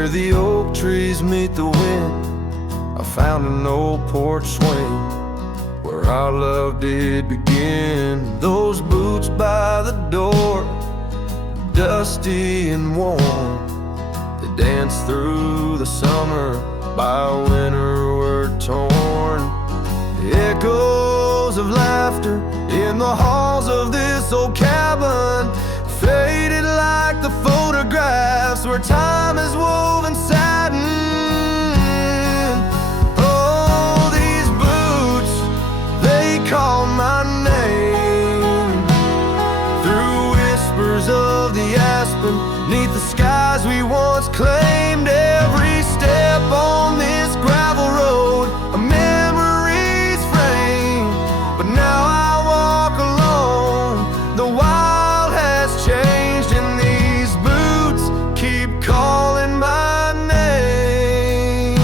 Where the oak trees meet the wind, I found an old porch swing where our love did begin. Those boots by the door, dusty and warm, they danced through the summer, by winter were torn. The echoes of laughter in the halls of this old cabin faded like the photographs where time is woven satin. Oh, these boots, they call my name through whispers of the aspen, neath the skies we once claimed. Every step on this gravel road, a memory's frame, but now I walk alone. The wild has changed and these boots keep calling my name.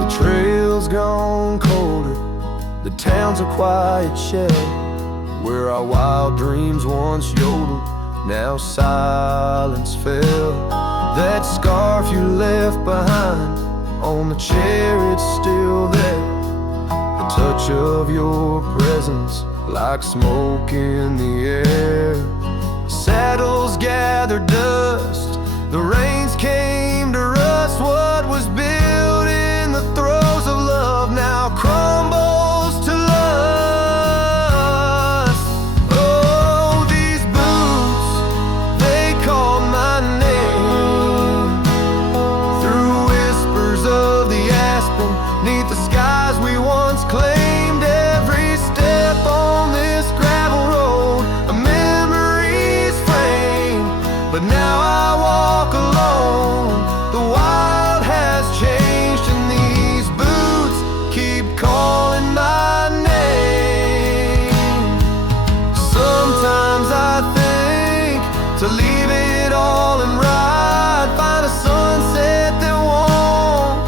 The trail's gone colder, the town's a quiet shell where our wild dreams once yodeled, now silence fell. That scarf you left behind on the chair, it's still there. The touch of your presence like smoke in the air. Saddles gather dust, the rains came to rust. What was built in the throes of love now crumbles to lust. Oh, these boots, they call my name through whispers of the aspen, neath the skies we once claimed. Every step on this gravel road, a memory's frame, but now I walk alone. The wild has changed and these boots keep calling my name. Sometimes I think to leave it all and ride, find a sunset that won't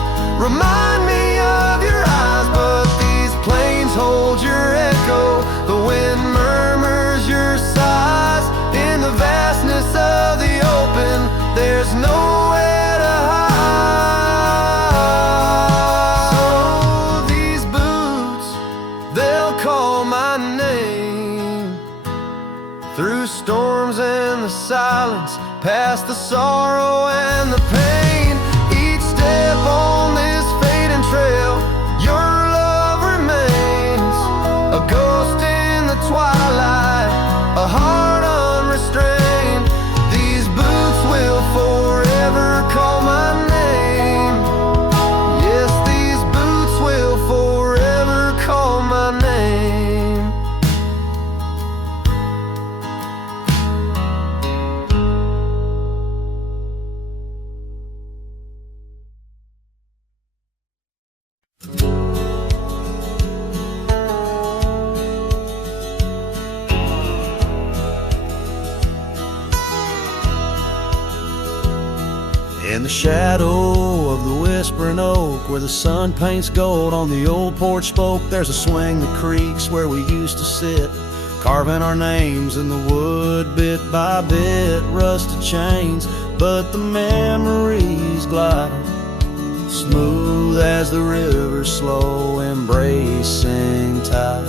remind me of your eyes, but these plains hold your echo. The wind murmurs your sighs in the vastness of the open. There's nowhere to hide. So these boots, they'll call my name through storms and the silence, past the sorrow and the pain. Each step on this fading trail, your love remains a ghost in the twilight, a heart unrestrained. These boots will forever call my name. Yes, these boots will forever call my name. In the shadow of the whispering oak, where the sun paints gold on the old porch spoke, there's a swing that creaks where we used to sit, carving our names in the wood bit by bit. Rusted chains, but the memories glide smooth as the river's slow embracing tide.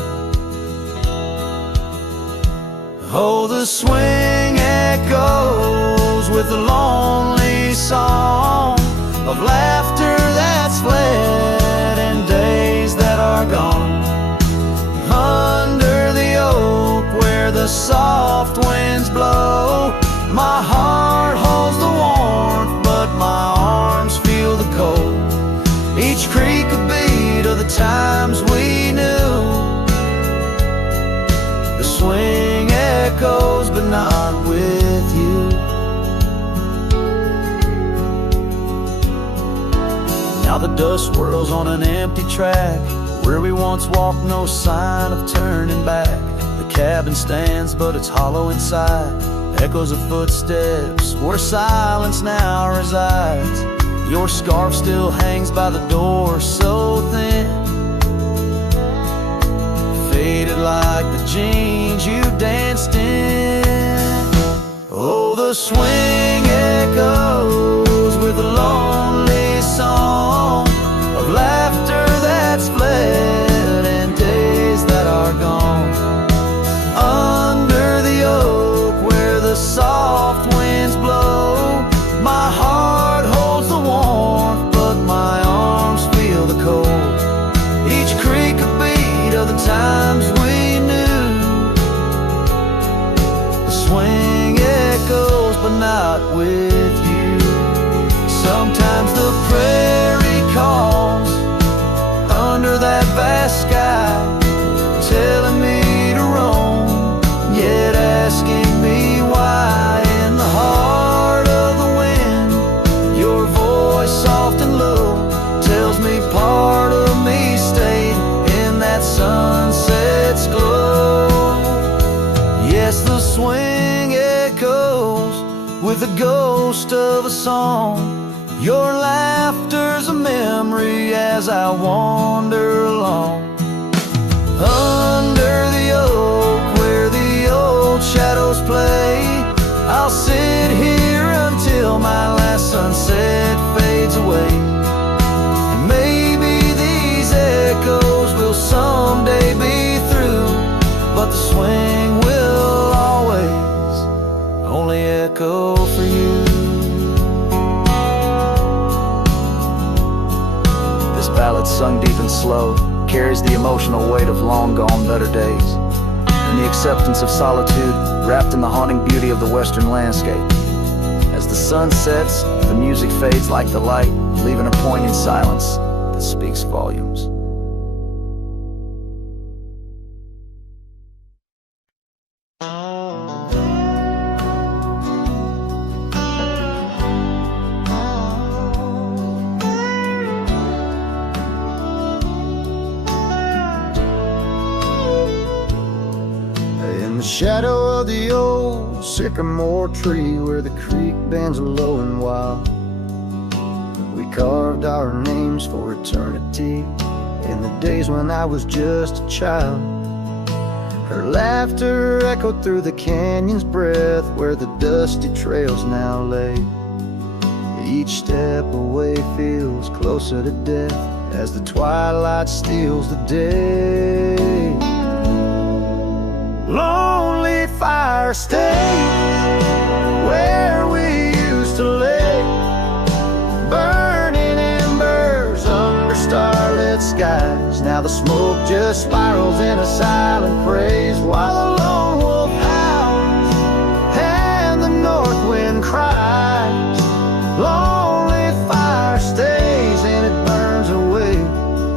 Oh, the swing echoes with the lonely song of laughter that's fled and days that are gone. Under the oak where the soft winds blow, my heart holds the warmth, but my arms feel the cold. Each creak a beat of the times we knew. The swing echoes, but not with you. Now the dust swirls on an empty track, where we once walked, no sign of turning back. The cabin stands, but it's hollow inside. Echoes of footsteps, where silence now resides. Your scarf still hangs by the door, so thin, faded like the jeans you danced in. Oh, the the swing echoes with a lonely song of laughter that's fled and days that are gone. Under the oak where the soft winds blow, my heart holds the warmth, but my arms feel the cold. Each creak a beat of the times we knew. The swing echoes, but not with you. Sometimes the prairie calls under that vast sky, telling me to roam, yet asking me why. In the heart of the wind, your voice soft and low tells me part of me stayed in that sunset's glow. Yes, the swing echoes with the ghost of a song. Your laughter's a memory as I wander along. Under the oak where the old shadows play, I'll sit here until my last sunset fades away. And maybe these echoes will someday be through, but the swing will always only echo for you. This ballad, sung deep and slow, carries the emotional weight of long gone better days, and the acceptance of solitude wrapped in the haunting beauty of the western landscape. As the sun sets, the music fades like the light, leaving a poignant silence that speaks volumes. In the shadow of the old sycamore tree where the creek bends low and wild, we carved our names for eternity in the days when I was just a child. Her laughter echoed through the canyon's breath where the dusty trails now lay. Each step away feels closer to death as the twilight steals the day. Lonely fire stays where we used to lay, burning embers under starlit skies. Now the smoke just spirals in a silent praise while the lone wolf howls and the north wind cries. Lonely fire stays and it burns away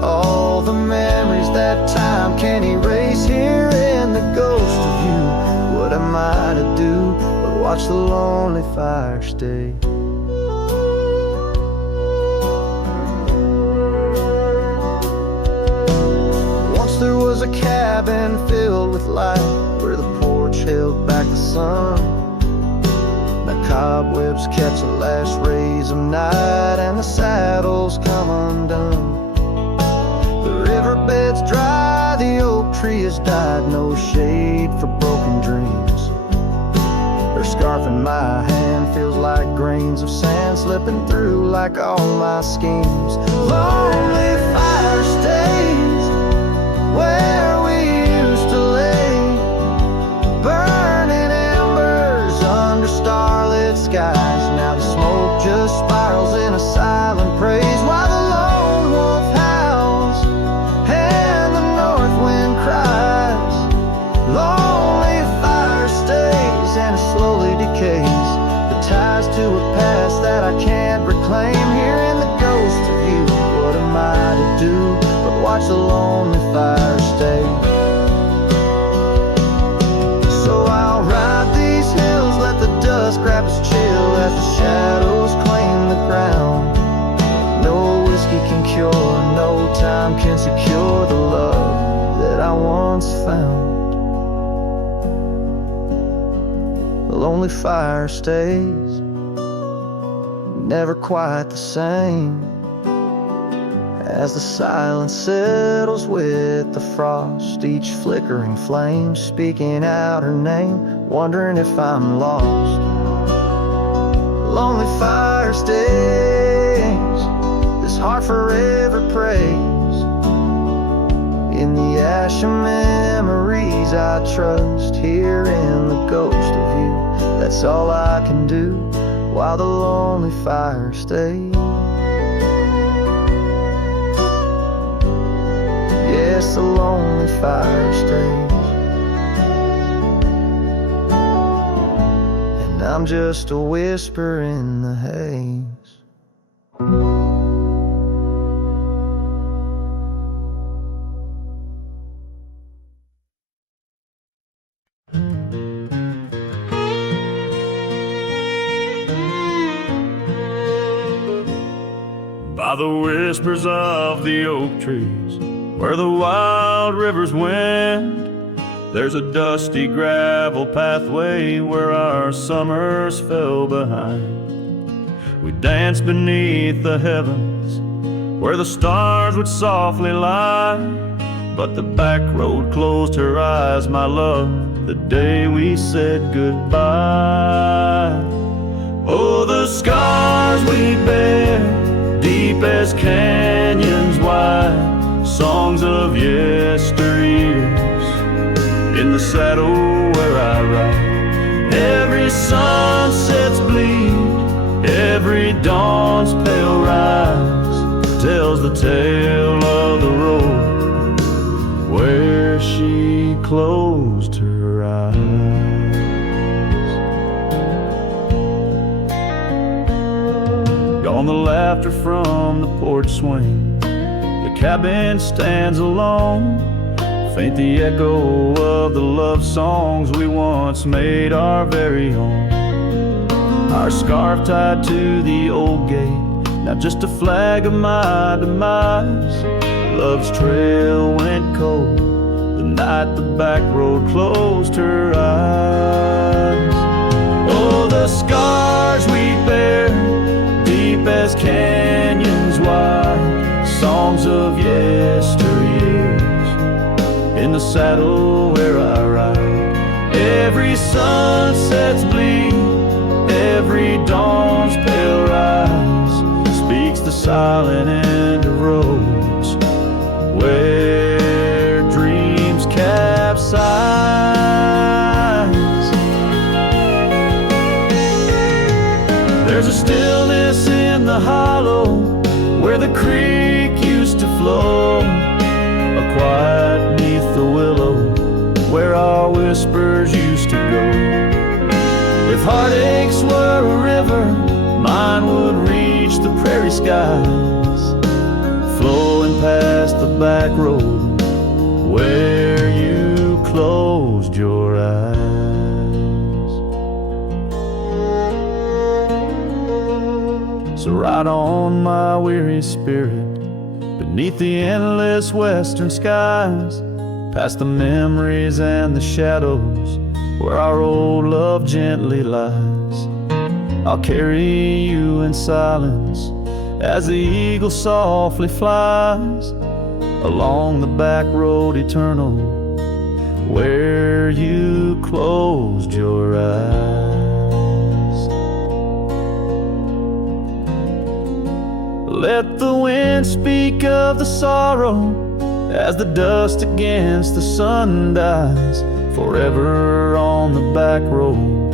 all the memories that time can't erase. Here in the ghost of you, what am I to do but watch the lonely fire stay? Once there was a cabin filled with light where the porch held back the sun. The cobwebs catch the last rays of night and the saddles come undone. The riverbed's dry, the oak tree has died, no shade for broken dreams. Her scarf in my hand feels like grains of sand slipping through like all my schemes. Lonely fire stays where we used to lay, burning embers under starlit skies. Now the smoke just spirals in a silent praise while the lone wolf howls and the north wind cries. Lonely fire stays and it slowly decays, the ties to a past that I can't reclaim. Here in the ghost of you, what am I to do but watch the lonely fire stay? So I'll ride these hills, let the dust grab its chill as the shadows claim the ground. No whiskey can cure, no time can secure the love that I once found. The lonely fire stays, never quite the same, as the silence settles with the frost, each flickering flame speaking out her name, wondering if I'm lost. lonely fire stays, this heart forever prays. In the ash of memories I trust, here in the ghost of you. That's all I can do while the lonely fire stays. Yes, the lonely fire stays. And I'm just a whisper in the haze. By the whispers of the oak trees, where the wild rivers wend, there's a dusty gravel pathway where our summers fell behind. We danced beneath the heavens, where the stars would softly lie. But the back road closed her eyes, my love, the day we said goodbye. Oh, the scars we bear, deep as canyons wide, songs of yesteryears, in the saddle where I ride. Every sunset's bleed, every dawn's pale rise, tells the tale of the road where she closed her eyes. Gone the laughter from the porch swing, the cabin stands alone, faint the echo of the love songs we once made our very own. Our scarf tied to the old gate, now just a flag of my demise. Love's trail went cold the night the back road closed her eyes. Oh, the scars we bear, deep as canyons wide, songs of yesteryears, in the saddle where I ride. Every sunset's bleed, every dawn's pale rise, speaks the silent end of roads where dreams capsize. There's a stillness in the hollow where the creek used to flow, a quiet neath the willow where our whispers used to go. If heartaches were a river, mine would reach the prairie skies, flowing past the back road where you closed your eyes. So ride on, my weary spirit, beneath the endless western skies, past the memories and the shadows where our old love gently lies. I'll carry you in silence as the eagle softly flies along the back road eternal where you closed your eyes. Let the wind speak of the sorrow as the dust against the sun dies, forever on the back road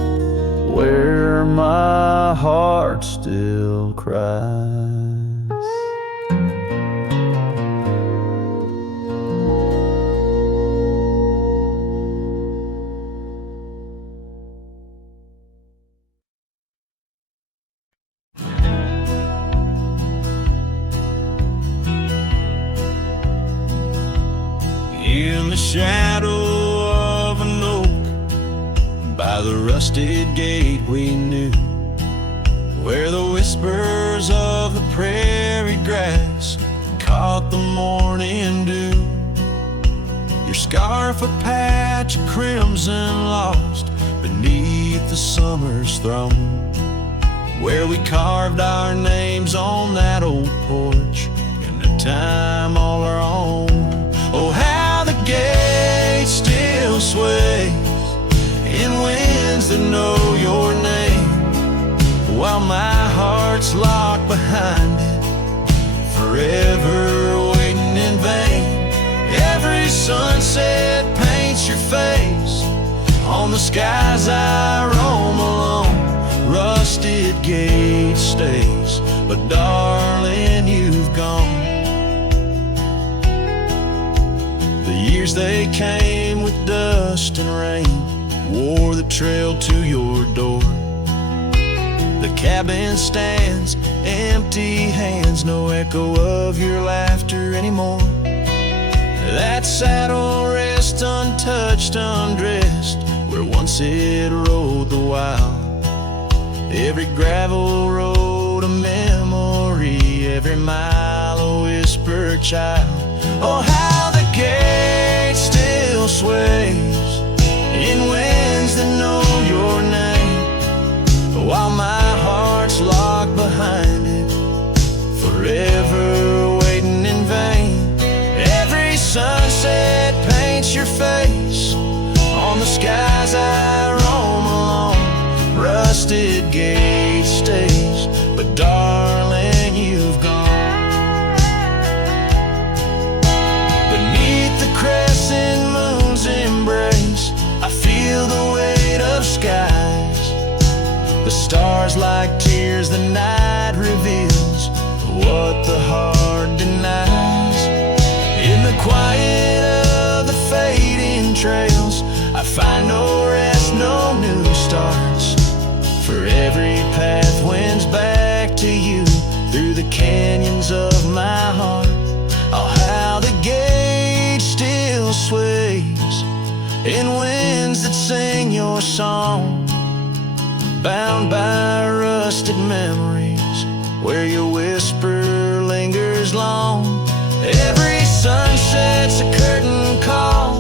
where my heart still cries. In the shadow of an oak, by the rusted gate we knew, where the whispers of the prairie grass caught the morning dew. Your scarf a patch of crimson lost beneath the summer's throne, where we carved our names on that old porch in a time all our own. Oh, how the gate still sways in winds that know your name, while my heart's locked behind it, forever waiting in vain. Every sunset paints your face on the skies I roam alone. Rusted gate stays, but darling, you've gone. The years they came with dust and rain wore the trail to your door. The cabin stands, empty hands, no echo of your laughter anymore. That saddle rests untouched, undressed, where once it rode the wild. Every gravel road a memory, every mile a whispered child. Oh, how the gate still sways in winds that know your name, while my heart's locked behind it, forever waiting in vain. Every sunset paints your face on the skies I roam alone. Rusted gate stays, but darling, you've gone. Beneath the crescent moon's embrace, I feel the weight of skies. The stars like tears the night reveals, what the heart denies. In the quiet of the fading trails, I find no rest, no new starts. For every path wins back to you through the canyons of my heart. Oh, how the gate still sways in winds that sing your song, bound by rusted memories where your whisper lingers long. Every sunset's a curtain call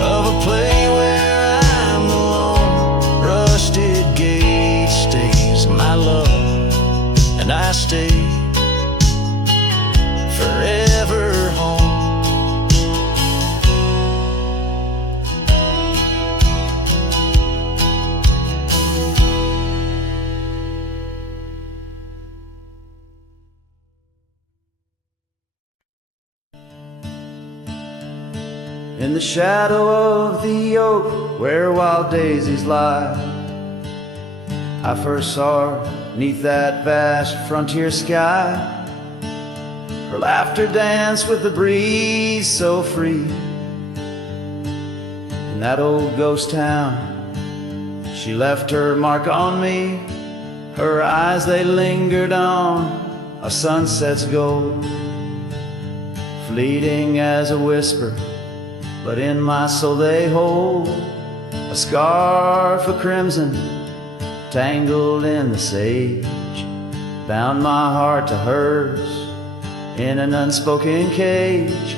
of a play where I'm alone. Rusted gate stays, my love, and I stay forever home. In the shadow of the oak where wild daisies lie, I first saw her 'neath that vast frontier sky. Her laughter danced with the breeze so free. In that old ghost town, she left her mark on me. Her eyes, they lingered on a sunset's gold, fleeting as a whisper, but in my soul they hold a scarf of crimson tangled in the sage, bound my heart to hers in an unspoken cage.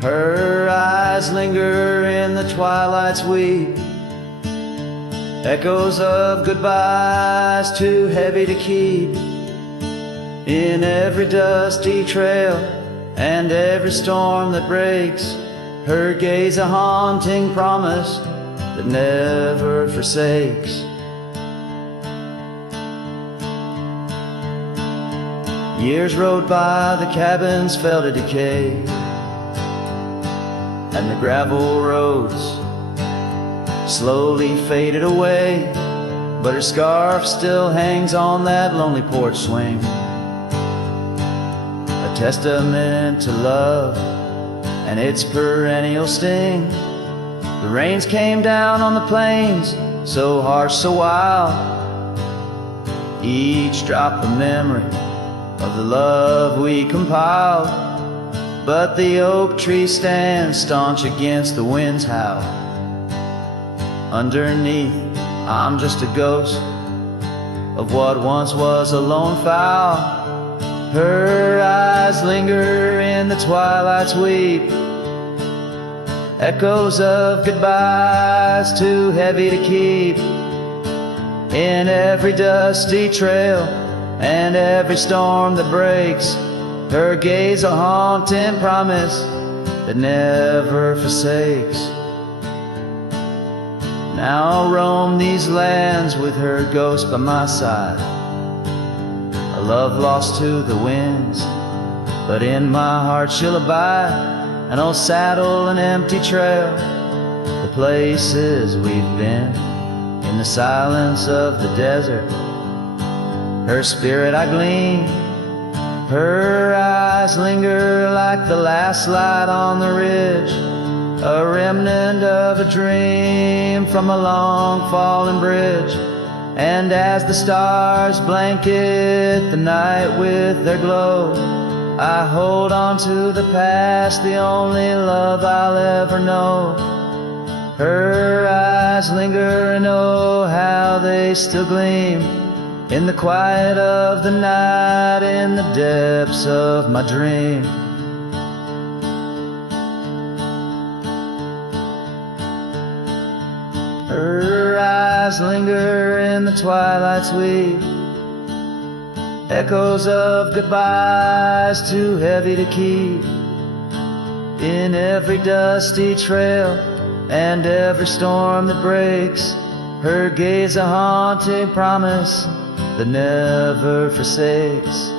Her eyes linger in the twilight's weep, echoes of goodbyes too heavy to keep. In every dusty trail and every storm that breaks, her gaze a haunting promise that never forsakes. Years rode by, the cabins fell to decay, and the gravel roads slowly faded away. But her scarf still hangs on that lonely porch swing, a testament to love and its perennial sting. The rains came down on the plains, so harsh, so wild, each drop a memory of the love we compiled. But the oak tree stands staunch against the wind's howl. Underneath, I'm just a ghost of what once was a lone fowl. Her eyes linger in the twilight's weep, echoes of goodbyes too heavy to keep. In every dusty trail and every storm that breaks, her gaze a haunting promise that never forsakes. Now I'll roam these lands with her ghost by my side. A love lost to the winds, but in my heart she'll abide. An old saddle, an empty trail, the places we've been. In the silence of the desert, her spirit I glean. Her eyes linger like the last light on the ridge, a remnant of a dream from a long fallen bridge. And as the stars blanket the night with their glow, I hold on to the past, the only love I'll ever know. Her eyes linger and oh, how they still gleam in the quiet of the night, in the depths of my dream. Her eyes linger in the twilight's weave, echoes of goodbyes too heavy to keep. In every dusty trail and every storm that breaks, her gaze a haunting promise that never forsakes.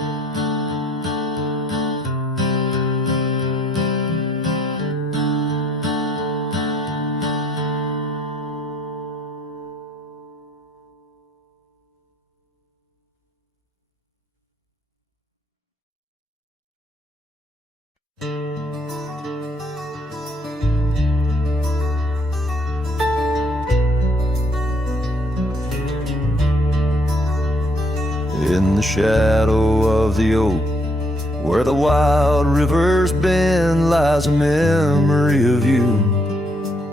In the shadow of the oak, where the wild rivers bend, lies a memory of you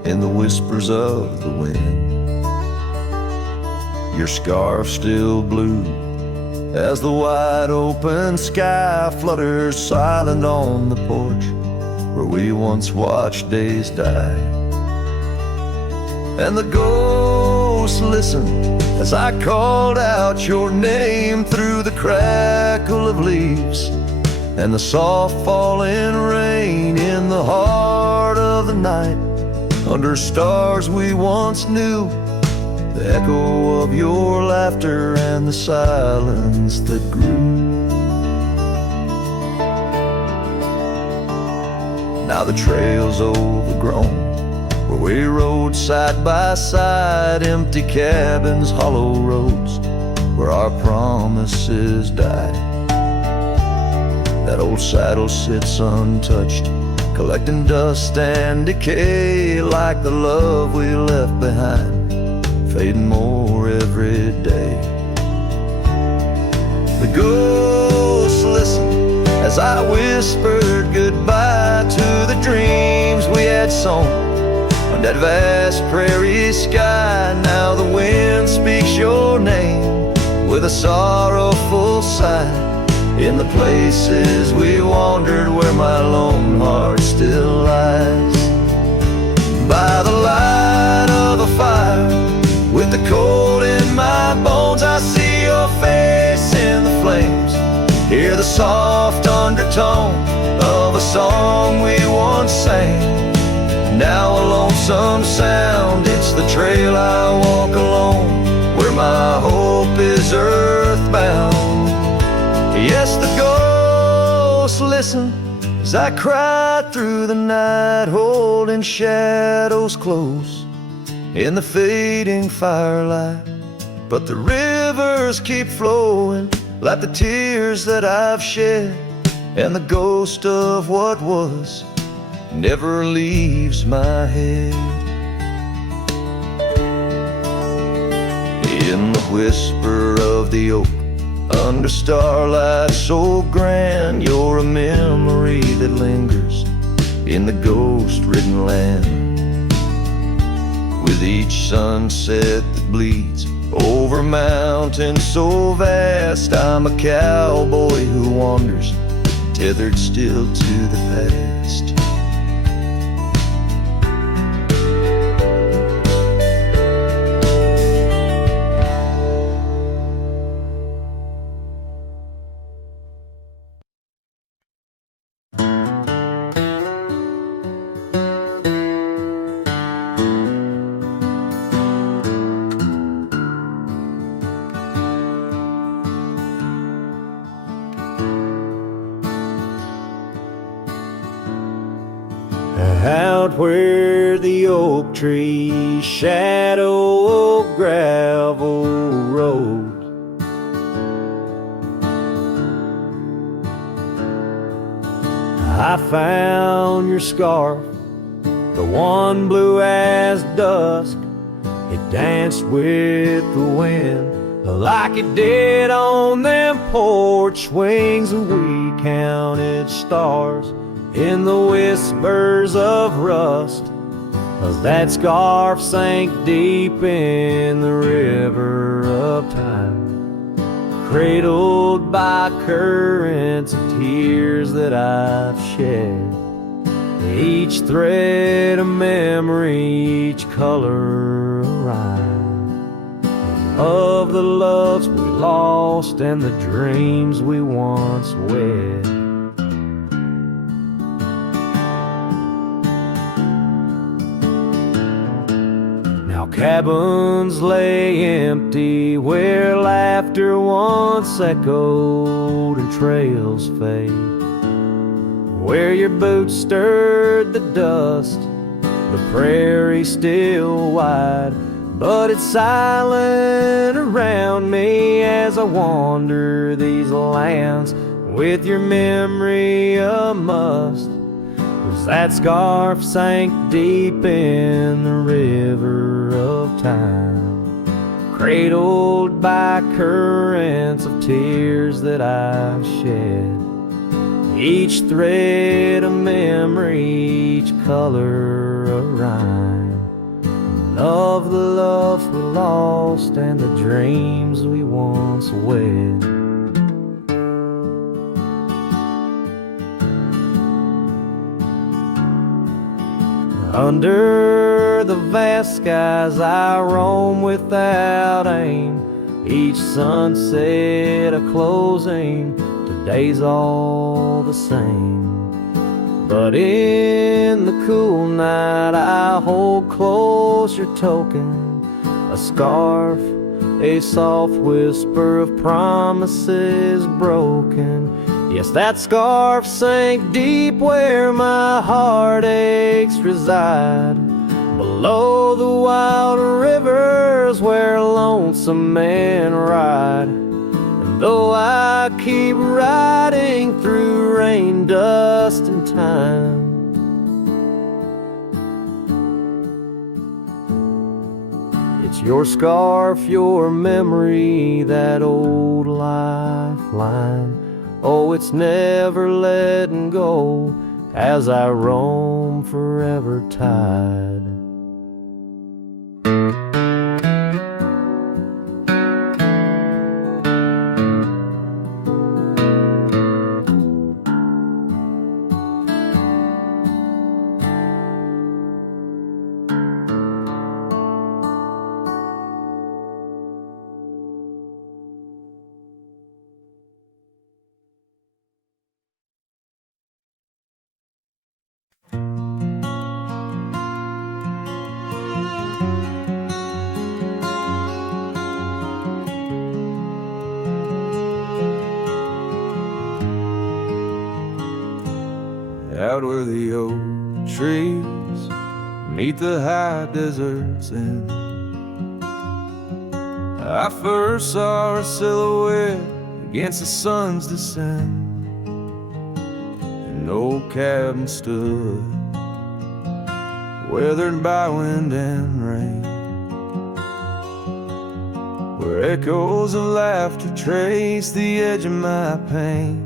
in the whispers of the wind. Your scarf still blue as the wide open sky flutters silent on the porch where we once watched days die. And the ghosts listened as I called out your name through the crackle of leaves and the soft falling rain. In the heart of the night, under stars we once knew, the echo of your laughter and the silence that grew. Now the trail's overgrown, where we rode side by side, empty cabins, hollow roads, where our promises died. That old saddle sits untouched, collecting dust and decay, like the love we left behind, fading more every day. The ghosts listened as I whispered goodbye to the dreams we had sown on that vast prairie sky. Now the wind speaks your name with a sorrowful sigh, in the places we wandered where my lone heart still lies. By the light of a fire, with the cold in my bones, I see your face in the flames, hear the soft undertone of a song we once sang. Now a lonesome sound, it's the trail I walk alone, where my hope is earthbound. Yes, the ghosts listen as I cry through the night, holding shadows close in the fading firelight. But the rivers keep flowing like the tears that I've shed, and the ghost of what was never leaves my head. In the whisper of the oak, under starlight so grand, you're a memory that lingers in the ghost-ridden land. With each sunset that bleeds over mountains so vast, I'm a cowboy who wanders, tethered still to the past. out where the oak trees shadow a gravel road. I found your scarf, the one blue as dusk. It danced with the wind like it did on them porch swings, and we counted stars in the whispers of rust, as that scarf sank deep in the river of time, cradled by currents of tears that I've shed. Each thread a memory, each color a rhyme, of the loves we lost and the dreams we once wed. Now cabins lay empty where laughter once echoed and trails fade, where your boots stirred the dust, the prairie still wide, but it's silent around me as I wander these lands with your memory a must. 'Cause that scarf sank deep in the river of time, cradled by currents of tears that I've shed. Each thread a memory, each color a rhyme, of the love we lost and the dreams we once wed. Under the vast skies I roam without aim, each sunset a closing. Today's all the same, but in the cool night I hold close your token, a scarf, a soft whisper of promises broken. Yes, that scarf sank deep where my heartaches reside, below the wild rivers where lonesome men ride. Though I keep riding through rain, dust, and time, it's your scarf, your memory, that old lifeline. Oh, it's never letting go as I roam forever tied. Out where the oak trees meet the high deserts end, I first saw a silhouette against the sun's descent. An old cabin stood, weathered by wind and rain, where echoes of laughter trace the edge of my pain.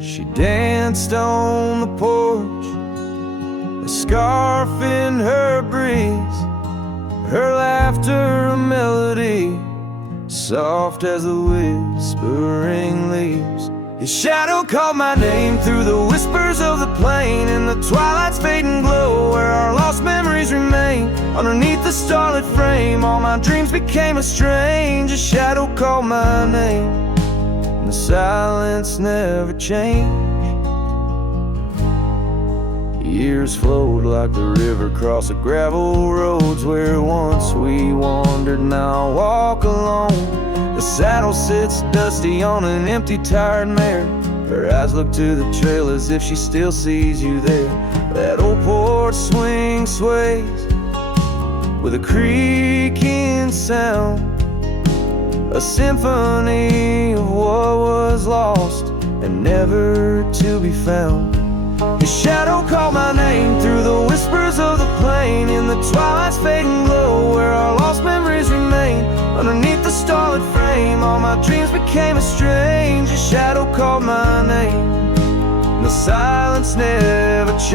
She danced on the porch, a scarf in her breeze, her laughter a melody, soft as the whispering leaves. His shadow called my name through the whispers of the plain, in the twilight's fading glow where our lost memories remain. Underneath the starlit frame, all my dreams became a strange. A shadow called my name, and the silence never changed. Years flowed like the river across the gravel roads where once we wandered, now I walk alone. The saddle sits dusty on an empty, tired mare, Her eyes look to the trail as if she still sees you there. That old porch swing sways with a creaking sound, a symphony of what was lost and never to be found. His shadow called my name through the whispers of the plain, in the twilight's fading glow where our lost memories remain. Underneath the starlit frame, all my dreams became estranged. His shadow called my name, and the silence never changed.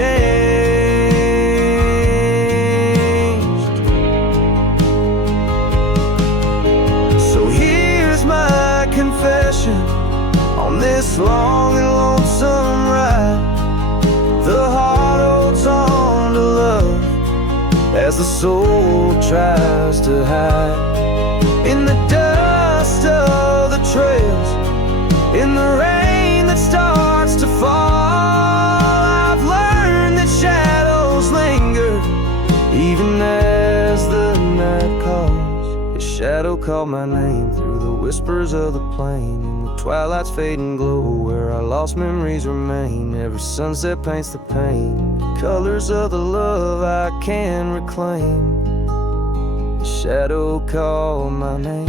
So here's my confession on this long and lonesome ride. The heart holds on to love as the soul tries to hide. In the dust of the trails, in the rain that starts to fall, I've learned that shadows linger even as the night calls. His shadow called my name through the whispers of the plain, in the twilight's fading glow where our lost memories remain. Every sunset paints the pain, colors of the love I can reclaim. The shadow called my name,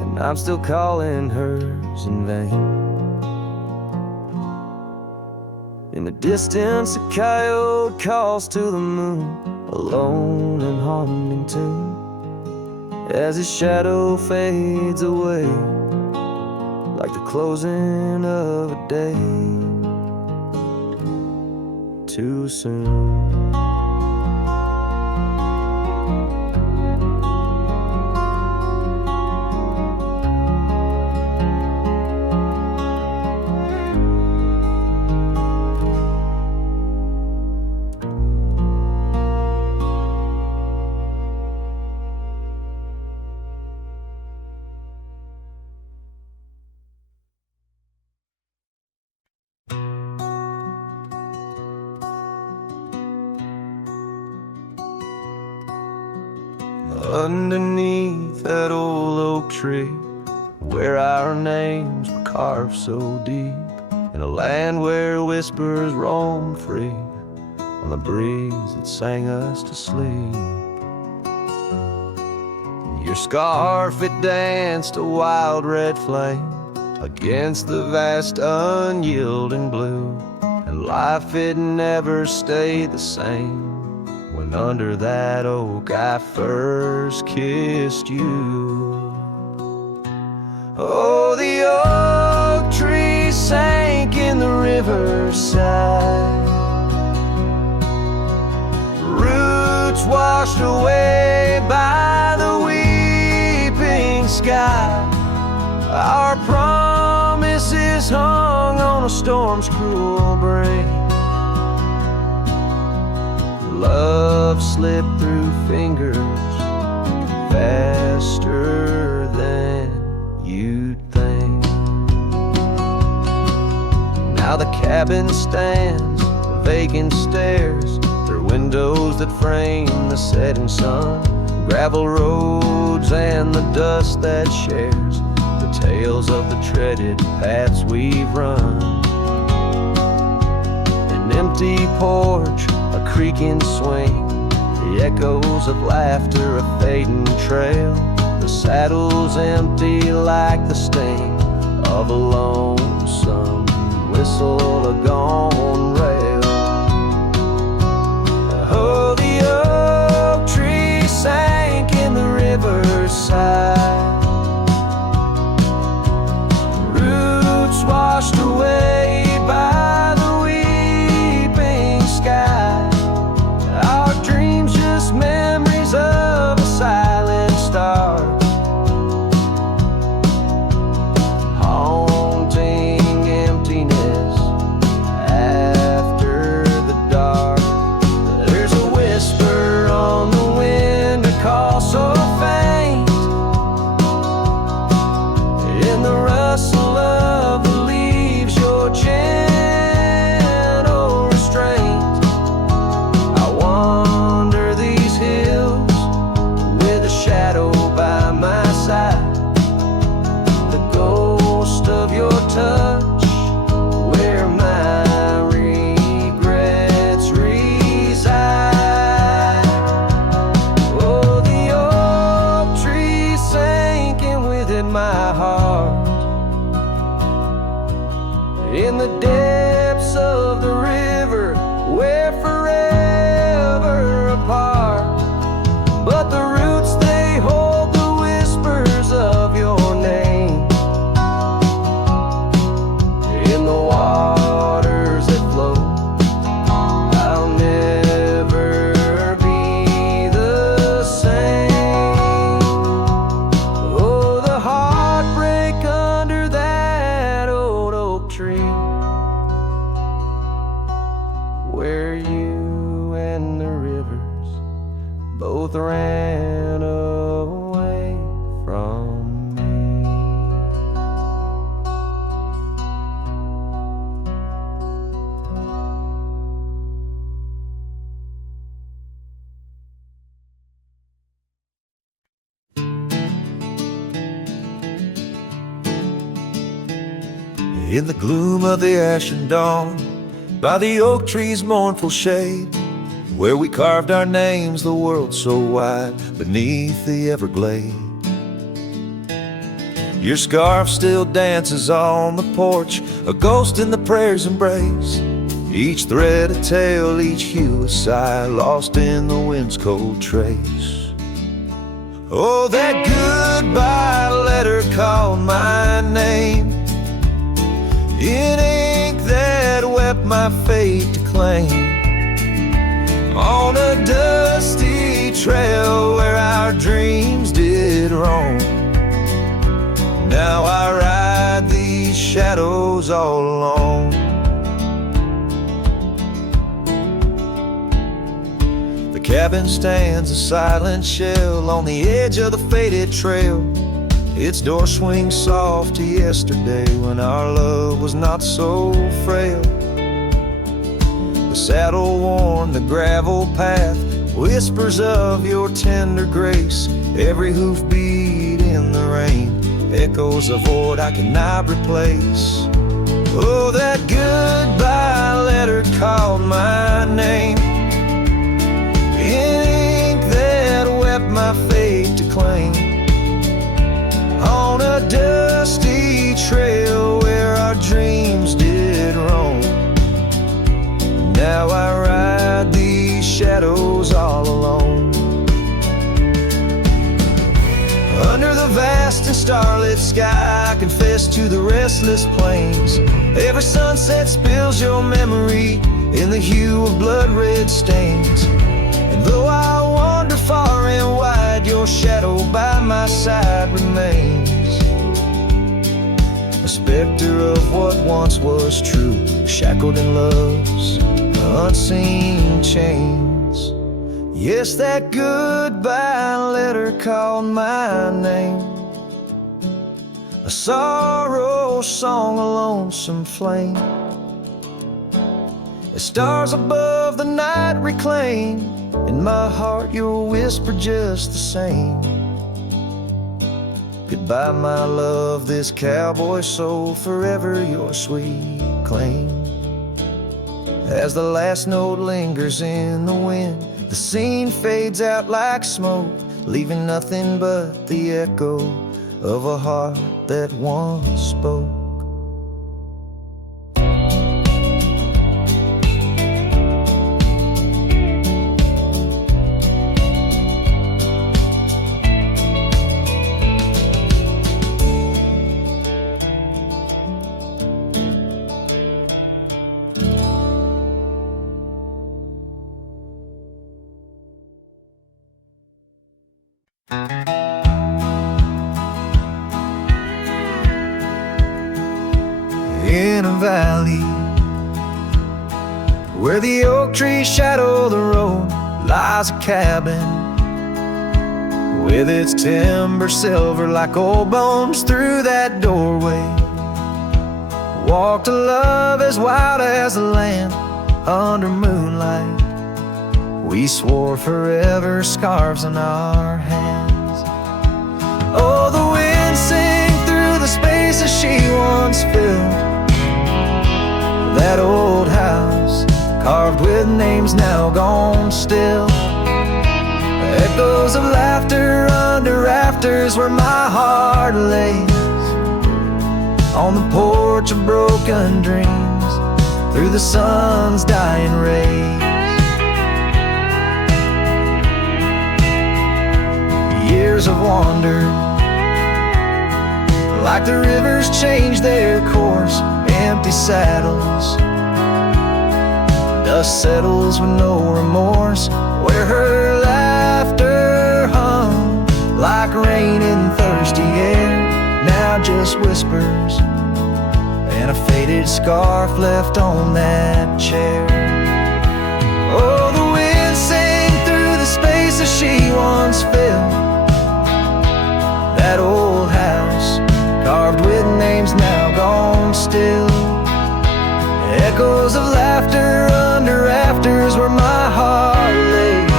and I'm still calling hers in vain. In the distance, a coyote calls to the moon, alone and haunting tune, as his shadow fades away like the closing of a day too soon. Underneath that old oak tree, where our names were carved so deep, in a land where whispers roam free on the breeze that sang us to sleep. Your scarf, it danced a wild red flame against the vast unyielding blue, and life, it never stayed the same when under that oak I first kissed you. Oh, the oak tree sank in the riverside, roots washed away by the weeping sky. Our promises hung on a storm's cruel brain. Love slipped through fingers faster than you'd think. Now the cabin stands, vacant stares through windows that frame the setting sun, gravel roads and the dust that shares the tales of the treaded paths we've run. An empty porch, a creaking swing, the echoes of laughter, a fading trail, the saddle's empty like the sting of a lonesome whistle, a gone rail. Oh, the oak tree sank in the riverside, roots washed away by the weeping sky. Our dreams just memories of a silent star, haunting emptiness after the dark. There's a whisper on the wind, a call so faint, in the rustle of the leaves, your gentle restraint. I wander these hills with a shadow by my side, the ghost of your touch my heart. In the depths of the river, we're forever apart, but the roots, they hold the whispers of your name. In the waters that flow, I'll never be the same. Oh, the heartbreak under that old oak tree, where you and the rivers both ran away from me. In the gloom of the ashen dawn, by the oak tree's mournful shade, where we carved our names, the world so wide, beneath the Everglade. Your scarf still dances on the porch, a ghost in the prayer's embrace. Each thread a tale, each hue a sigh, lost in the wind's cold trace. Oh, that goodbye letter called my name, in ink that wept my fate to claim. On a dusty trail where our dreams did roam, now I ride these shadows all alone. The cabin stands a silent shell on the edge of the faded trail. Its door swings soft to yesterday when our love was not so frail. The saddle worn, the gravel path, whispers of your tender grace. Every hoofbeat in the rain, echoes of what I cannot replace. Oh, that goodbye letter called my name, in ink that wept my fate to claim. On a dusty trail where our dreams did roam, now I ride these shadows all alone. Under the vast and starlit sky, I confess to the restless plains. Every sunset spills your memory in the hue of blood-red stains. And though I wander far and wide, your shadow by my side remains, a specter of what once was true, shackled in love's unseen chains. Yes, that goodbye letter called my name, a sorrow song, a lonesome flame. As stars above the night reclaim, in my heart your whisper just the same. Goodbye, my love, this cowboy soul, forever your sweet claim. As the last note lingers in the wind, the scene fades out like smoke, leaving nothing but the echo of a heart that once spoke. In a valley where the oak trees shadow the road, lies a cabin with its timber silver like old bones. Through that doorway walked a love as wild as the land. Under moonlight we swore forever, scarves in our hands. Oh, the wind sang through the spaces she once filled, that old house carved with names now gone still. Echoes of laughter under rafters laughter's where my heart lays, on the porch of broken dreams, through the sun's dying rays. Years have wandered, like the rivers change their course, empty saddles. Dust settles with no remorse, where her laughter hung like rain in thirsty air, now just whispers, and a faded scarf left on that chair. Oh, the wind sang through the spaces she once filled, that old house carved with names now gone still. Echoes of laughter under rafters where my heart lays,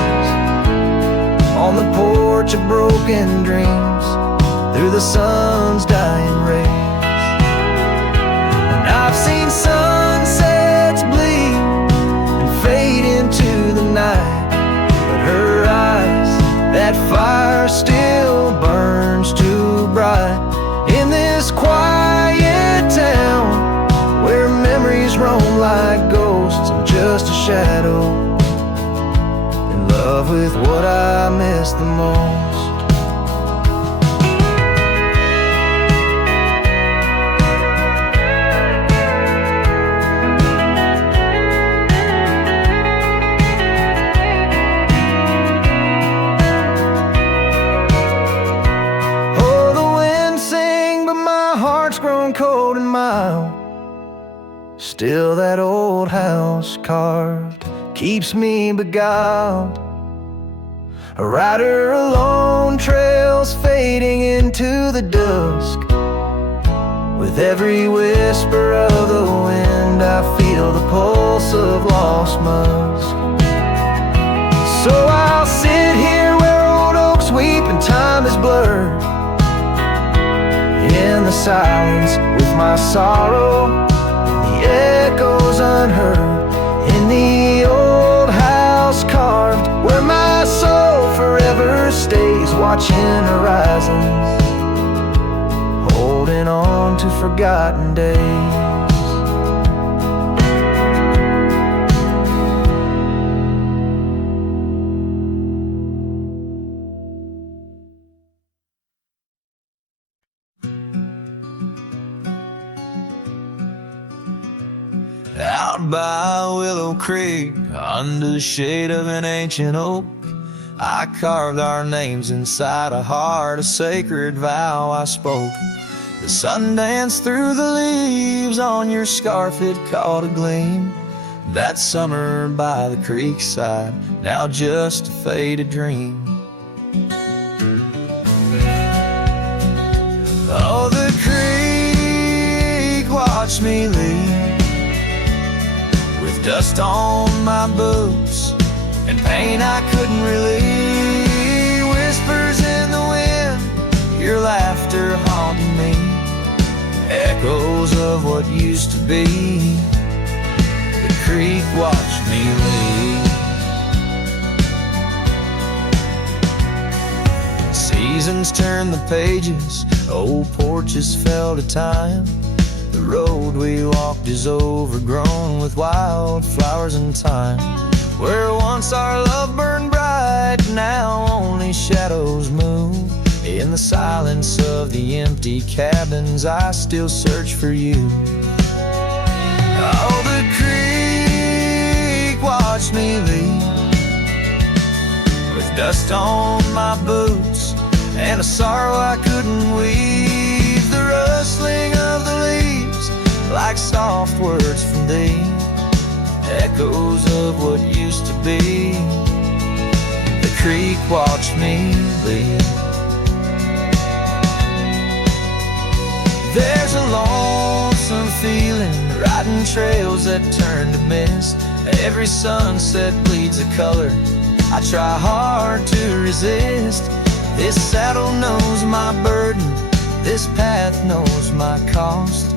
on the porch of broken dreams, through the sun's dying rays. And I've seen sunsets bleed and fade into the night, but her eyes, that fire still burns too bright. In this quiet town where memories roam like ghosts, I'm just a shadow, in love with what I miss the most. Oh, the wind sing, but my heart's grown cold and mild. Still that old house carved keeps me beguiled. A rider alone, trails fading into the dusk. With every whisper of the wind, I feel the pulse of lost musk. So I'll sit here where old oaks weep and time is blurred, in the silence with my sorrow, the echoes unheard, in the old house carved where my soul forever stays, watching horizons, holding on to forgotten days. Out by Willow Creek, under the shade of an ancient oak, I carved our names inside a heart, a sacred vow I spoke. The sun danced through the leaves on your scarf, it caught a gleam. That summer by the creek side, now just a faded dream. Oh, the creek watched me leave, with dust on my boots and pain I couldn't relieve. Whispers in the wind, your laughter haunting me, echoes of what used to be. The creek watched me leave. Seasons turn the pages, old porches fell to time. The road we walked is overgrown with wildflowers and thyme. Where once our love burned bright, now only shadows move. In the silence of the empty cabins, I still search for you. Oh, the creek watched me leave, with dust on my boots and a sorrow I couldn't weave. The rustling of the leaves, like soft words from thee, echoes of what used to be. The creek watched me leave. There's a lonesome feeling, riding trails that turn to mist. Every sunset bleeds a color I try hard to resist. This saddle knows my burden, this path knows my cost.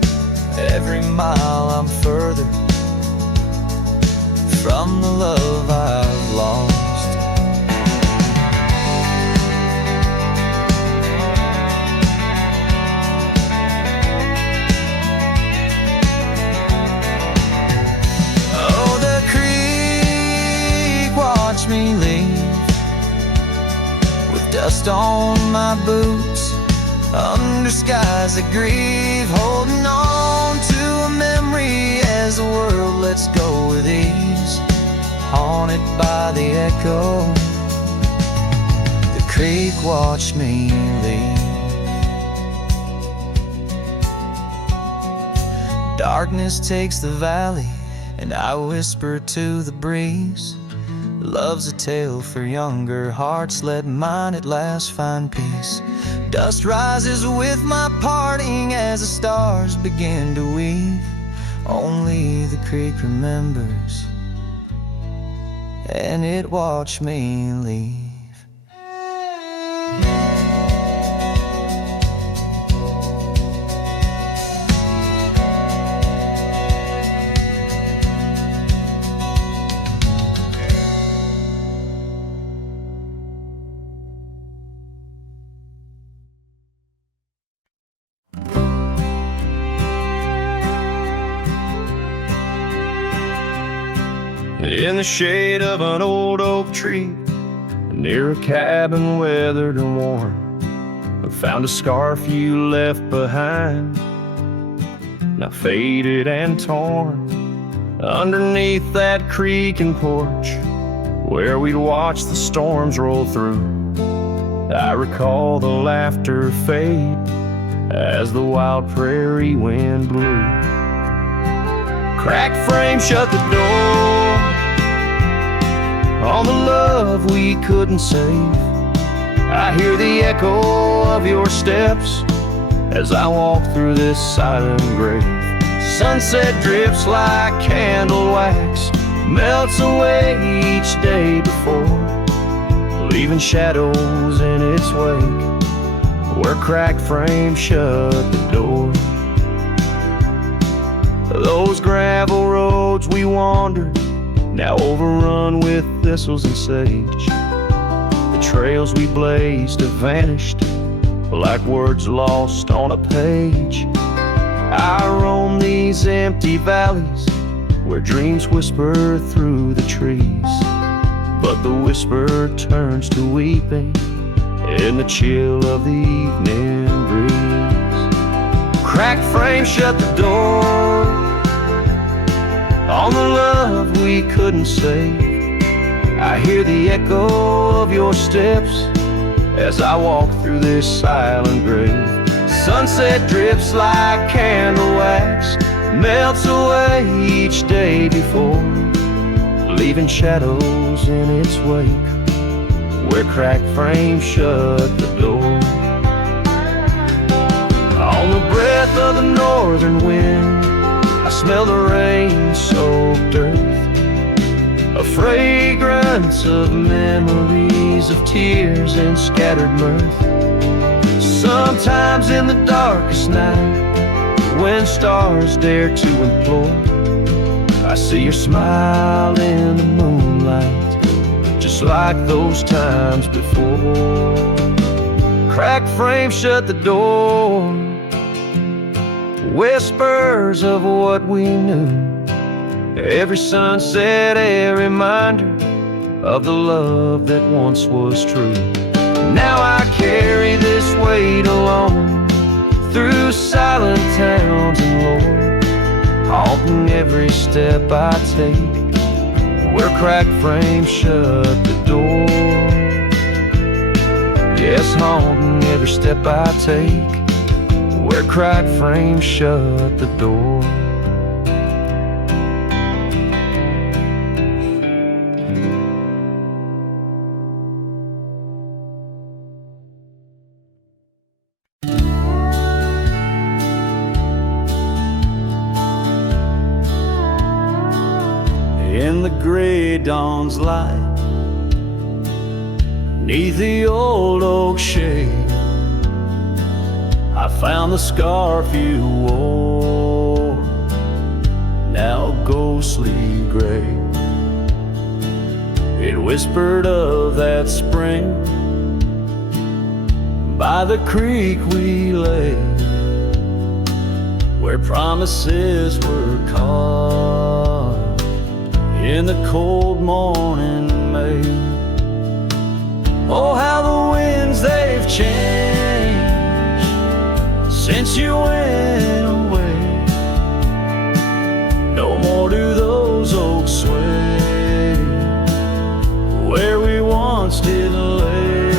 Every mile I'm further from the love I've lost. my boots under skies that grieve, holding on to a memory as the world lets go with ease, haunted by the echo. The creek watched me leave. Darkness takes the valley, and I whisper to the breeze, love's a tale for younger hearts, let mine at last find peace. Dust rises with my parting as the stars begin to weave. Only the creek remembers, and it watched me leave. In the shade of an old oak tree, near a cabin weathered and worn, I found a scarf you left behind, now faded and torn. Underneath that creek and porch, where we'd watch the storms roll through, I recall the laughter fade as the wild prairie wind blew. Cracked frame shut the door on the love we couldn't save. I hear the echo of your steps as I walk through this silent grave. Sunset drips like candle wax, melts away each day before, leaving shadows in its wake where cracked frames shut the door. Those gravel roads we wandered, now overrun with thistles and sage. The trails we blazed have vanished like words lost on a page. I roam these empty valleys where dreams whisper through the trees, but the whisper turns to weeping in the chill of the evening breeze. Cracked frame shut the door on the love we couldn't save. I hear the echo of your steps as I walk through this silent grave. Sunset drips like candle wax, melts away each day before, leaving shadows in its wake where cracked frames shut the door. On the breath of the northern wind, I smell the rain-soaked earth, a fragrance of memories of tears and scattered mirth. Sometimes in the darkest night, when stars dare to implore, I see your smile in the moonlight, just like those times before. Cracked frame shut the door, whispers of what we knew. Every sunset, a reminder of the love that once was true. Now I carry this weight alone through silent towns and lore, haunting every step I take where cracked frames shut the door. Yes, haunting every step I take where cracked frames shut the door. In the gray dawn's light, 'neath the old oak shade, I found the scarf you wore, now ghostly gray. It whispered of that spring by the creek we lay, where promises were carved in the cold morning May. Oh, how the winds they've changed since you went away. No more do those oaks sway where we once did lay.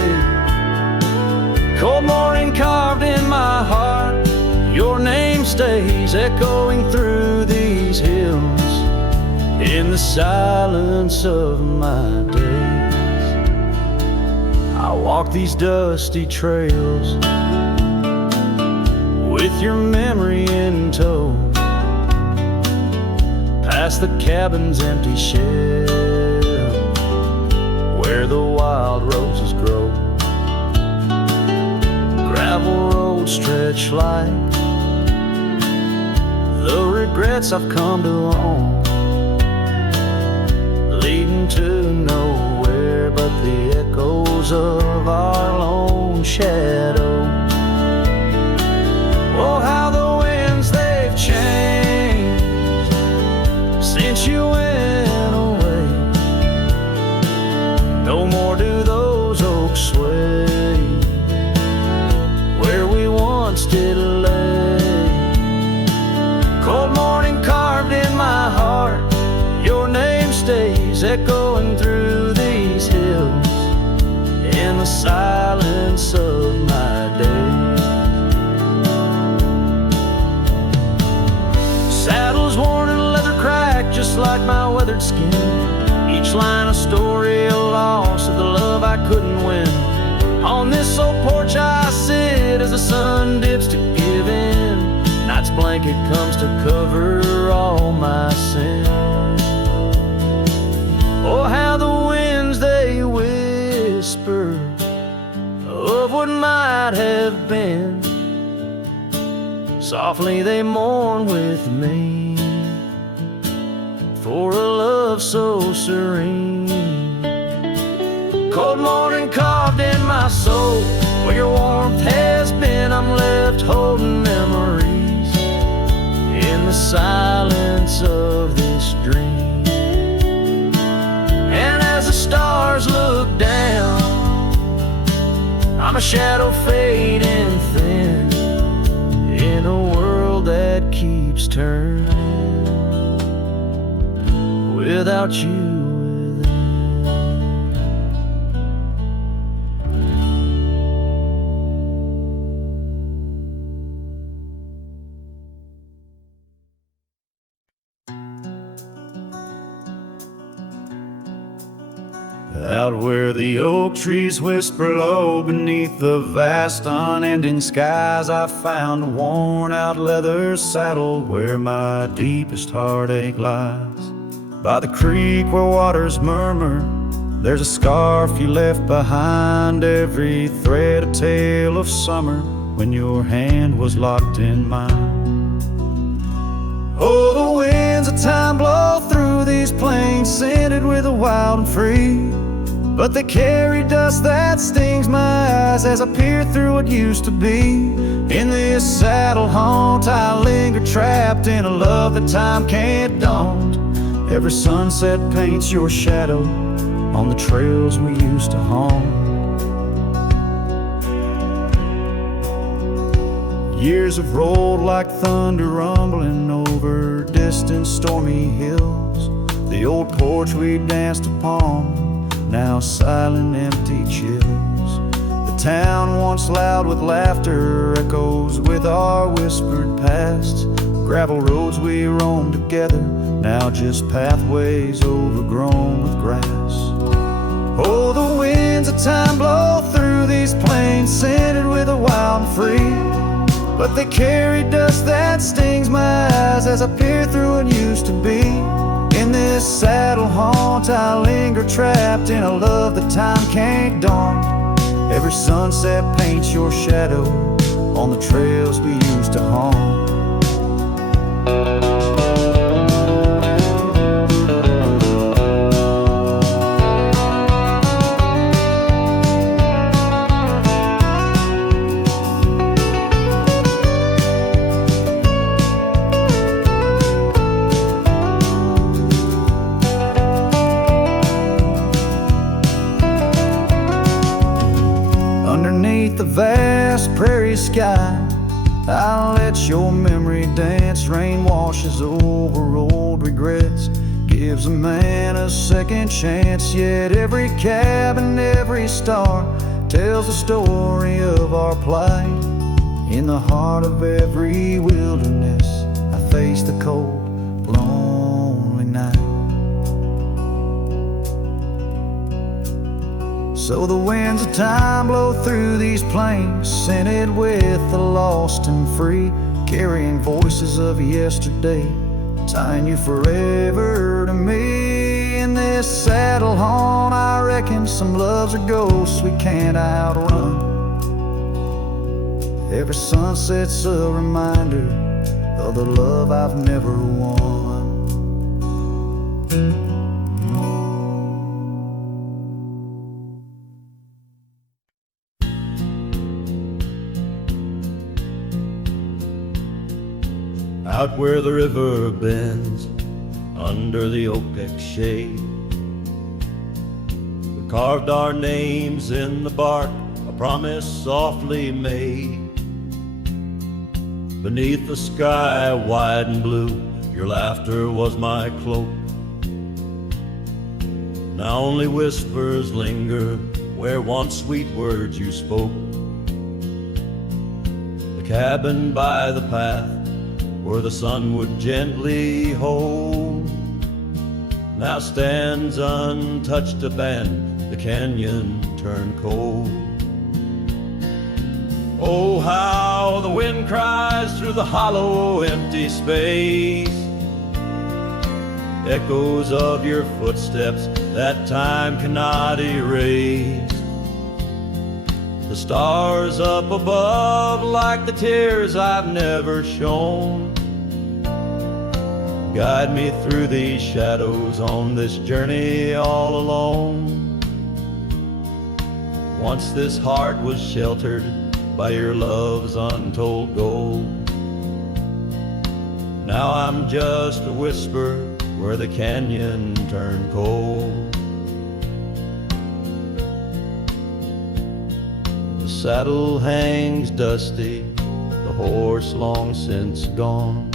Cold morning carved in my heart, your name stays echoing through these hills in the silence of my days. I walk these dusty trails with your memory in tow, past the cabin's empty shell where the wild roses grow. Gravel roads stretch like the regrets I've come to own, leading to nowhere but the echoes of our lone shadow. Oh, how the winds they've changed since you went away. No more do those oaks sway where we once did lay. Cold morning carved in my heart, your name stays echoing through these hills in the silence of my days. Saddles worn and leather cracked just like my weathered skin, each line a story, a loss of the love I couldn't win. On this old porch I sit as the sun dips to give in, night's blanket comes to cover all my sin. Oh, how the winds they whisper of what might have been, softly they mourn with me for a love so serene. Cold morning carved in my soul, where your warmth has been, I'm left holding memories in the silence of this dream. And as the stars look down, I'm a shadow fading thin in a world that keeps turning without you within. Out where the oak trees whisper low beneath the vast unending skies, I found a worn out leather saddle where my deepest heartache lies. By the creek where waters murmur, there's a scarf you left behind, every thread a tale of summer when your hand was locked in mine. Oh, the winds of time blow through these plains, scented with the wild and free, but they carry dust that stings my eyes as I peer through what used to be. In this saddle haunt I linger, trapped in a love that time can't daunt. Every sunset paints your shadow on the trails we used to haunt. Years have rolled like thunder rumbling over distant stormy hills. The old porch we danced upon, now silent, empty chills. The town once loud with laughter echoes with our whispered past. Gravel roads we roamed together, now just pathways overgrown with grass. Oh, the winds of time blow through these plains, scented with the wild and free, but they carry dust that stings my eyes as I peer through what used to be. In this saddle haunt I linger, trapped in a love that time can't daunt. Every sunset paints your shadow on the trails we used to haunt. prairie sky. I'll let your memory dance. Rain washes over old regrets, gives a man a second chance. Yet every cabin, every star tells the story of our plight. In the heart of every wilderness, I face the cold, lonely night. So the winds of time blow through these plains, scented with the lost and free, carrying voices of yesterday, tying you forever to me. In this saddle haunt, I reckon some loves are ghosts we can't outrun. Every sunset's a reminder of the love I've never won. Out where the river bends, under the oak shade, we carved our names in the bark, a promise softly made. Beneath the sky wide and blue, your laughter was my cloak. Now only whispers linger where once sweet words you spoke. The cabin by the path where the sun would gently hold now stands untouched, abandoned, the canyon turned cold. Oh, how the wind cries through the hollow, empty space, echoes of your footsteps that time cannot erase. The stars up above like the tears I've never shown, guide me through these shadows on this journey all alone. Once this heart was sheltered by your love's untold gold. Now I'm just a whisper where the canyon turned cold. The saddle hangs dusty, the horse long since gone,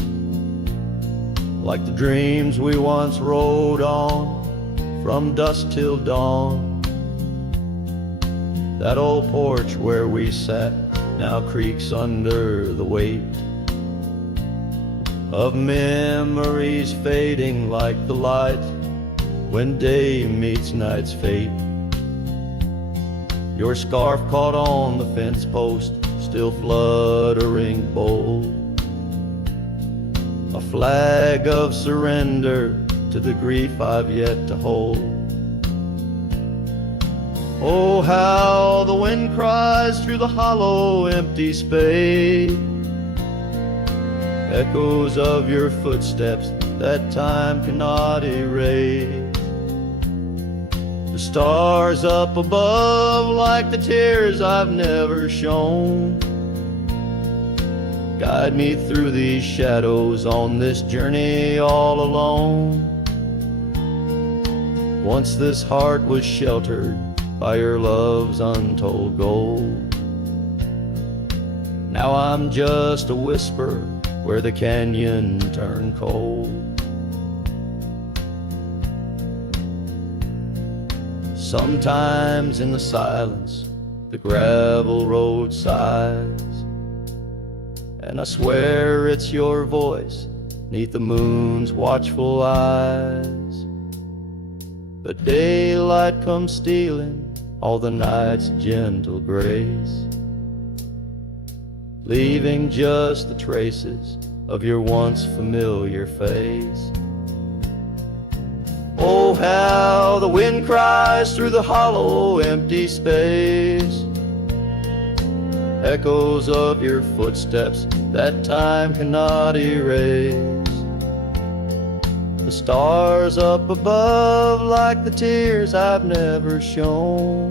like the dreams we once rode on from dusk till dawn. That old porch where we sat now creaks under the weight of memories fading like the light when day meets night's fate. Your scarf caught on the fence post, still fluttering bold, a flag of surrender to the grief I've yet to hold. Oh, how the wind cries through the hollow, empty space, echoes of your footsteps that time cannot erase. The stars up above like the tears I've never shown, guide me through these shadows on this journey all alone. Once this heart was sheltered by your love's untold gold. Now I'm just a whisper where the canyon turned cold. Sometimes in the silence the gravel road sighs, and I swear it's your voice 'neath the moon's watchful eyes. But daylight comes stealing all the night's gentle grace, leaving just the traces of your once familiar face. Oh, how the wind cries through the hollow, empty space, echoes of your footsteps that time cannot erase. The stars up above like the tears I've never shown,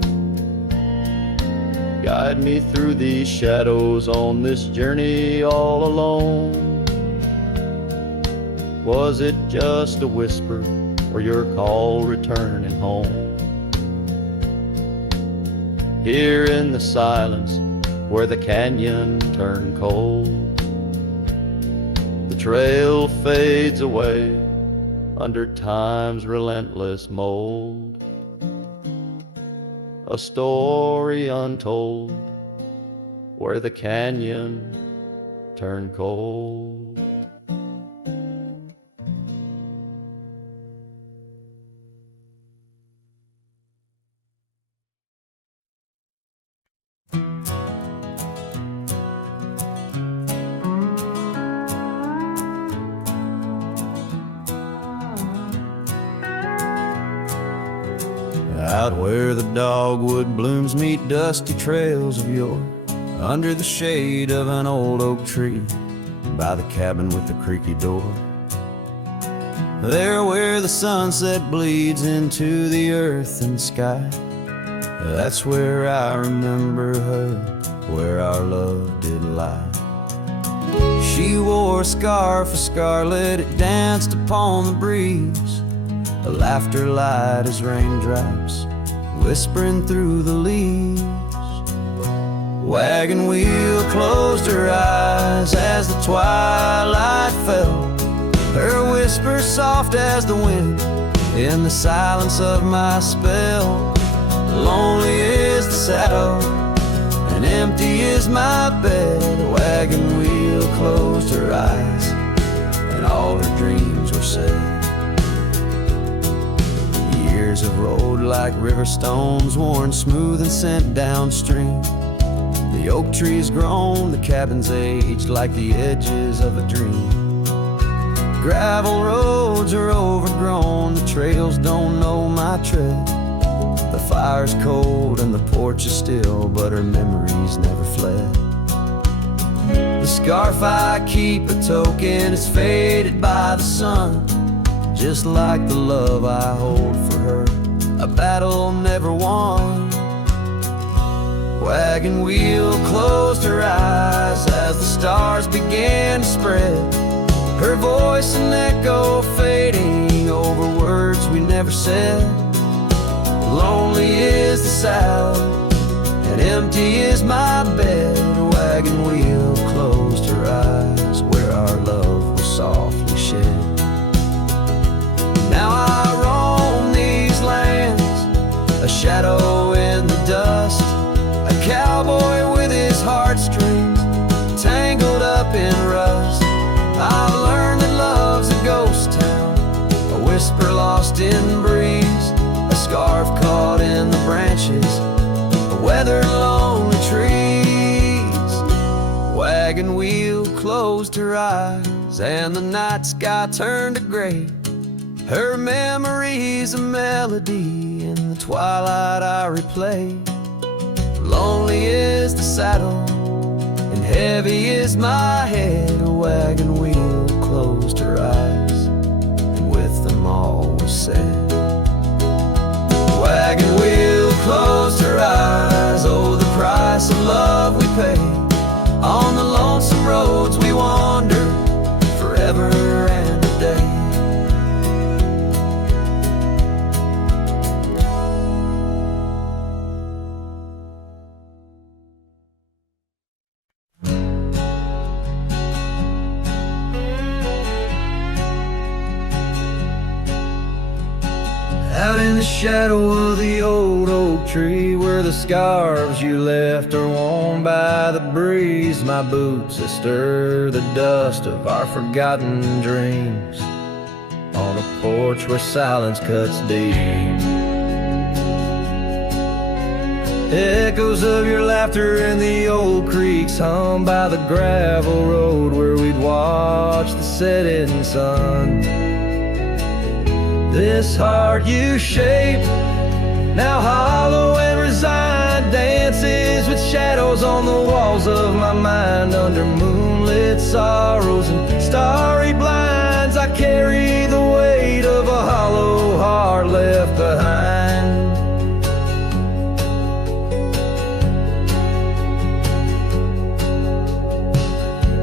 guide me through these shadows on this journey all alone. Was it just a whisper or your call returning home? Here in the silence where the canyon turned cold. The trail fades away under time's relentless mold. A story untold where the canyon turned cold. Out where the dogwood blooms meet dusty trails of yore, under the shade of an old oak tree, by the cabin with the creaky door. There where the sunset bleeds into the earth and sky, that's where I remember her, where our love did lie. She wore a scarf of scarlet, it danced upon the breeze, a laughter light as raindrops whispering through the leaves. Wagon wheel closed her eyes as the twilight fell, her whisper soft as the wind in the silence of my spell. Lonely is the saddle and empty is my bed. The wagon wheel closed her eyes and all her dreams were said. Years have rolled like river stones, worn smooth and sent downstream. The oak tree's grown, the cabin's aged like the edges of a dream. Gravel roads are overgrown, the trails don't know my tread. The fire's cold and the porch is still, but her memories never fled. The scarf I keep a token is faded by the sun, just like the love I hold for her, a battle never won. Wagon wheel closed her eyes as the stars began to spread, her voice an echo fading over words we never said. Lonely is the saddle and empty is my bed. Wagon wheel closed her eyes where our love was softly shed. Now I roam these lands, a shadow in the dust, a cowboy with his heartstrings tangled up in rust. I've learned that love's a ghost town, a whisper lost in breeze, a scarf caught in the branches, a weathered lonely trees. Wagon wheel closed her eyes and the night sky turned to gray, her memory's a melody in the twilight I replay. Lonely is the saddle and heavy is my head. A wagon wheel closed her eyes and with them all was said. Wagon wheel closed her eyes, oh the price of love we pay. On the lonesome roads we wander forever and a day. Out in the shadow of the old oak tree, where the scarves you left are worn by the breeze, my boots that stir the dust of our forgotten dreams, on a porch where silence cuts deep. Echoes of your laughter in the old creeks hum by the gravel road where we'd watch the setting sun. This heart you shaped, now hollow and resigned, dances with shadows on the walls of my mind. Under moonlit sorrows and starry blinds, I carry the weight of a hollow heart left behind.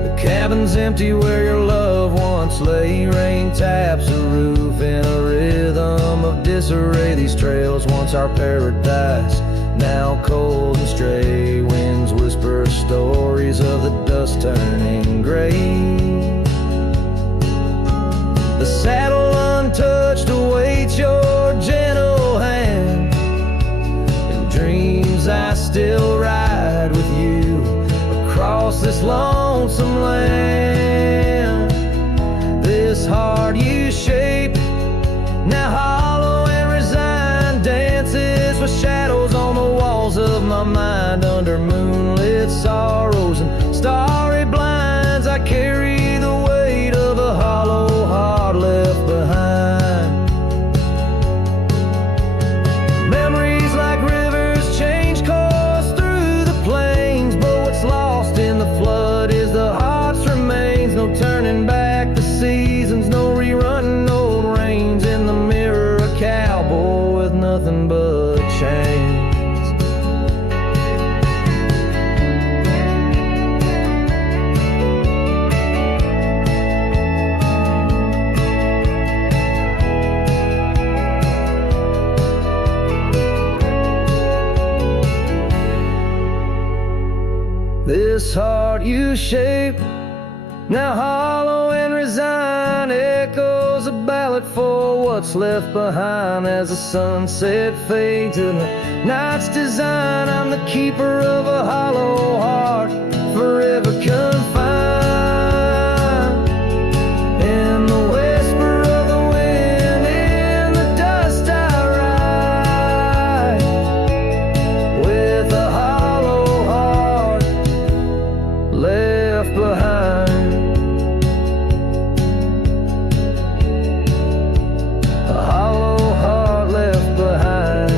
The cabin's empty where your love once lay, rain taps the roof in a rhythm of disarray. These trails once our paradise, now cold and stray, winds whisper stories of the dust turning gray. The saddle untouched awaits your gentle hand. In dreams I still ride with you across this lonesome land. This heart you shape, now hollow and resigned, dances with shadows on the walls of my mind. Under moonlit sorrows and starry blinds, I carry the weight of a hollow heart left behind. Memories like rivers change course through the plains, but what's lost in the flood is the heart's remains. No turning back the seasons, no rerunning old reins. In the mirror a cowboy with nothing but chains. This heart you shape, now hollow and resigned, echoes a ballad for what's left behind. As the sunset fades in the night's design, I'm the keeper of a hollow heart, forever confined. In the whisper of the wind, in the dust I ride, with a hollow heart left behind. A hollow heart left behind.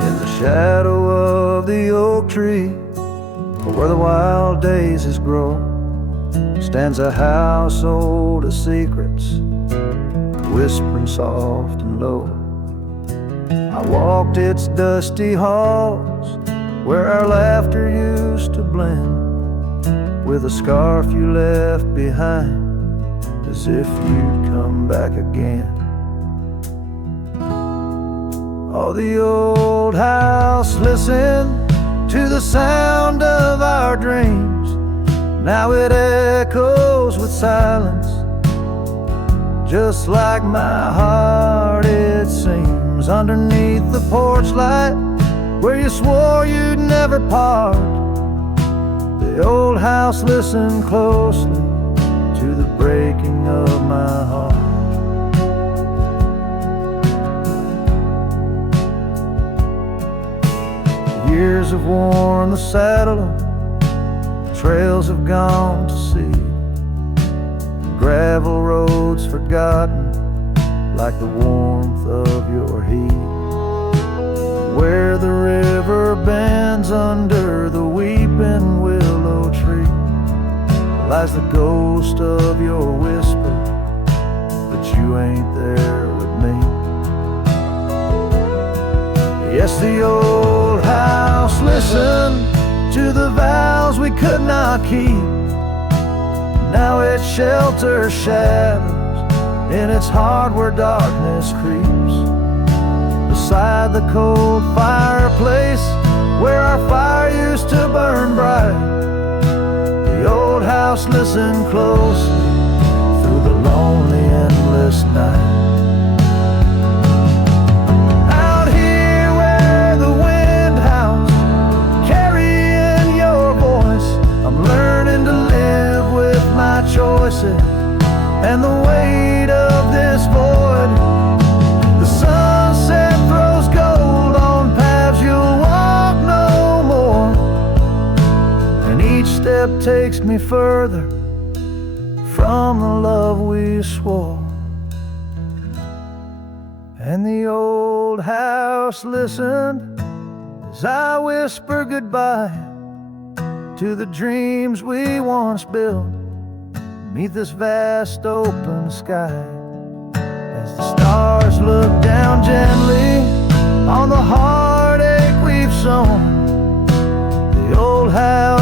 In the shadow of the oak tree, where the wild daisies grow, stands a house old of secrets, whispering soft and low. I walked its dusty halls, where our laughter used to blend with a scarf you left behind, as if you'd come back again. Oh, the old house listened to the sound of our dreams. Now it echoes with silence, just like my heart it seems. Underneath the porch light, where you swore you'd never part, the old house listened closely to the breaking of my heart. Years have worn the saddle, trails have gone to seed, gravel roads forgotten like the warmth of your heat. Where the river bends under the weeping willow tree lies the ghost of your whisper, but you ain't there with me. Yes, the old house listened to the vows we could not keep. Now it shelters shadows in its heart where darkness creeps. Beside the cold fireplace where our fire used to burn bright, the old house listened closely through the lonely endless night. Choices and the weight of this void. The sunset throws gold on paths you'll walk no more, and each step takes me further from the love we swore. And the old house listened as I whisper goodbye to the dreams we once built. beneath this vast open sky, as the stars look down gently on the heartache we've sown. The old house